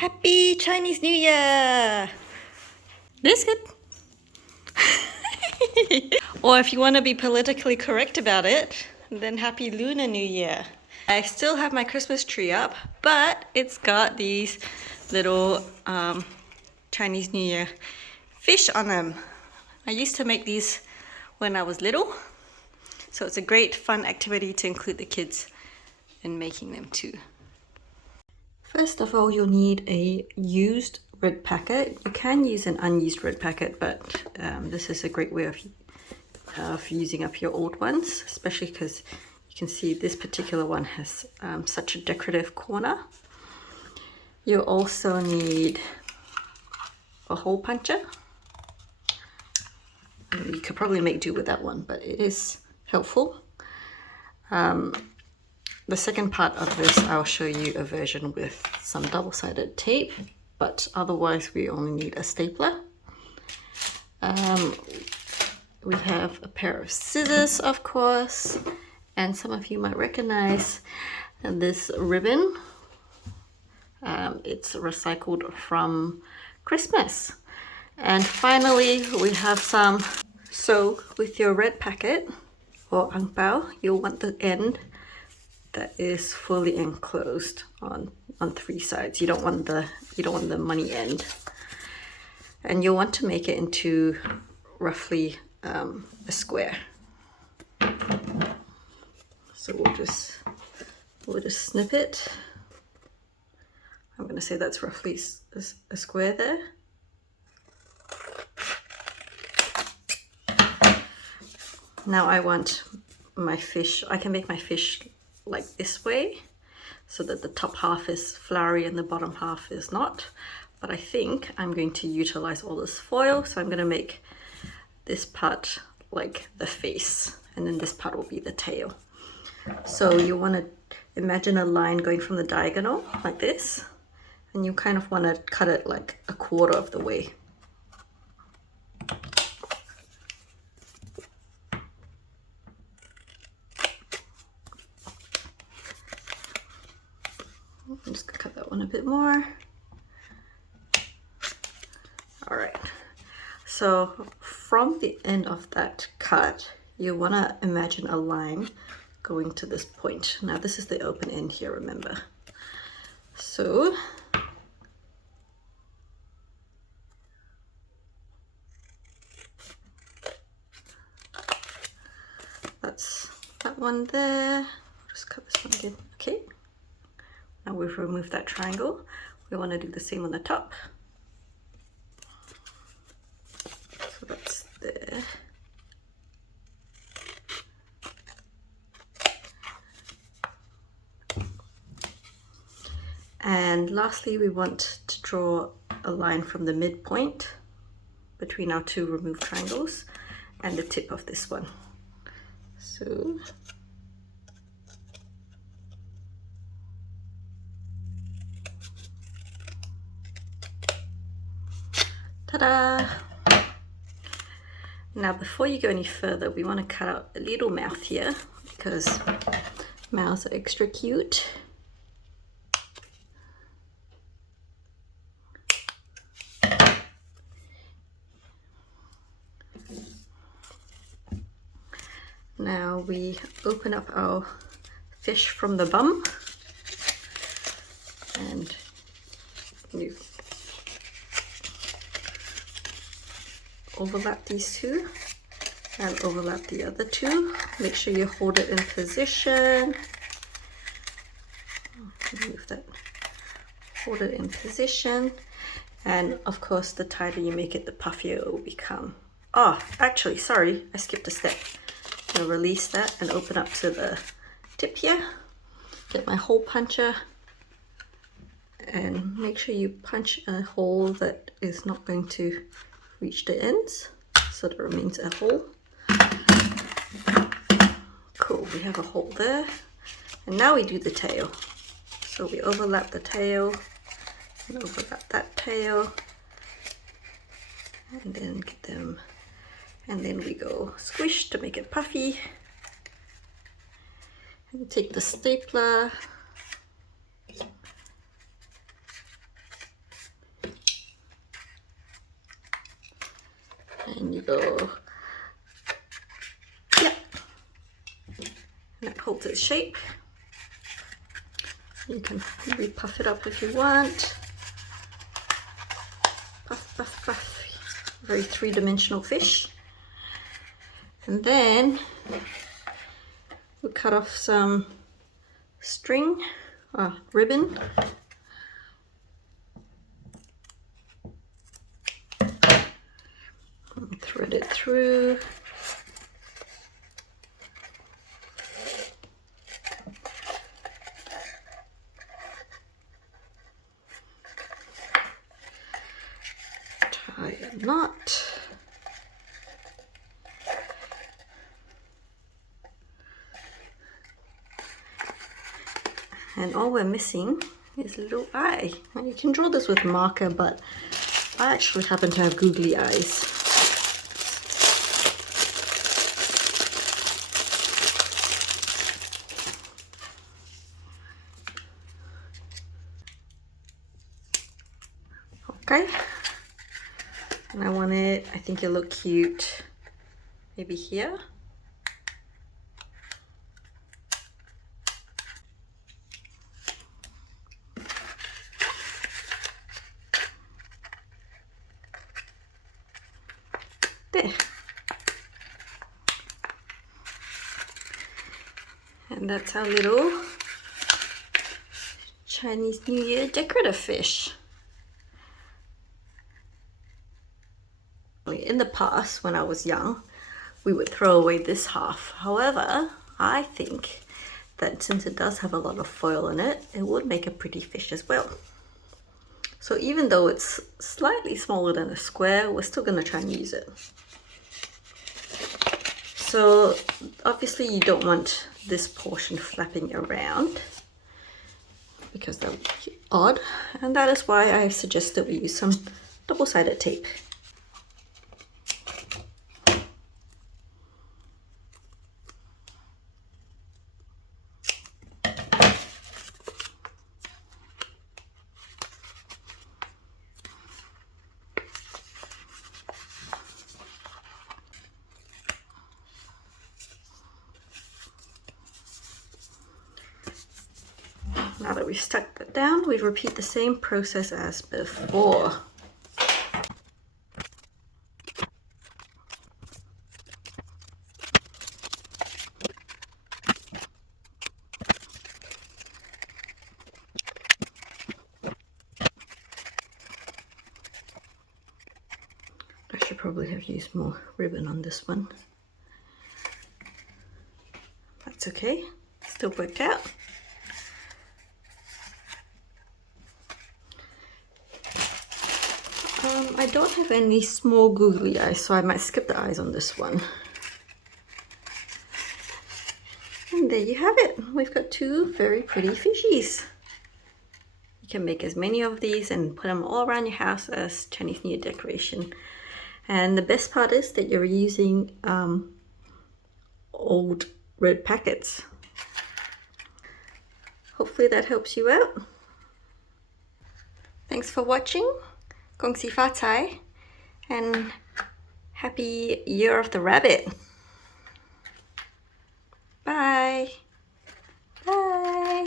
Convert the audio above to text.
Happy Chinese New Year! Biscuit! Or if you want to be politically correct about it, then Happy Lunar New Year. I still have my Christmas tree up, but it's got these little Chinese New Year fish on them. I used to make these when I was little, so it's a great fun activity to include the kids in making them too. First of all, you'll need a used red packet. You can use an unused red packet, but this is a great way of using up your old ones, especially because you can see this particular one has such a decorative corner. You'll also need a hole puncher. You could probably make do with that one, but it is helpful. The second part of this, I'll show you a version with some double-sided tape, but otherwise we only need a stapler. We have a pair of scissors, of course, and some of you might recognize this ribbon. It's recycled from Christmas. And finally, we have some. So with your red packet or ang pao, you'll want the end that is fully enclosed on three sides. You don't want the money end, and you'll want to make it into roughly a square. So we'll just snip it. I'm going to say that's roughly a square there. Now I want my fish. I can make my fish like this way, so that the top half is flowery and the bottom half is not. But I think I'm going to utilize all this foil, so I'm going to make this part like the face, and then this part will be the tail. So you want to imagine a line going from the diagonal like this, and you kind of want to cut it like a quarter of the way. I'm just gonna cut that one a bit more. All right, so from the end of that cut, you want to imagine a line going to this point. Now this is the open end here, remember. So that's that one there. I'll just cut this one again. Okay. Now we've removed that triangle. We want to do the same on the top. So that's there. And lastly, we want to draw a line from the midpoint between our two removed triangles and the tip of this one. So ta-da! Now before you go any further, we want to cut out a little mouth here, because mouths are extra cute. Now we open up our fish from the bum, and you overlap these two and overlap the other two. Make sure you hold it in position. Move that. Hold it in position, and of course the tighter you make it, the puffier it will become. Oh, actually, sorry, I skipped a step. I'll release that and open up to the tip here. Get my hole puncher and make sure you punch a hole that is not going to reach the ends, so there remains a hole. Cool, we have a hole there. And now we do the tail. So we overlap the tail and overlap that tail, and then get them, and then we go squish to make it puffy. And take the stapler And you go, yeah, and it holds its shape. You can maybe puff it up if you want. Puff, puff, puff. Very three-dimensional fish. And then we'll cut off some string, ribbon. And thread it through. Tie a knot. And all we're missing is a little eye. Now you can draw this with marker, but I actually happen to have googly eyes. Okay. And I think it'll look cute maybe here. There. And that's our little Chinese New Year decorative fish. In the past, when I was young, we would throw away this half. However, I think that since it does have a lot of foil in it, it would make a pretty fish as well. So even though it's slightly smaller than a square, we're still going to try and use it. So obviously you don't want this portion flapping around because that would be odd. And that is why I suggest that we use some double-sided tape. Now that we've stuck that down, we repeat the same process as before. I should probably have used more ribbon on this one. That's okay, still worked out. I don't have any small googly eyes, so I might skip the eyes on this one. And there you have it. We've got two very pretty fishies. You can make as many of these and put them all around your house as Chinese New Year decoration. And the best part is that you're using old red packets. Hopefully that helps you out. Thanks for watching. Gong xi fa cai, and happy Year of the Rabbit. Bye. Bye.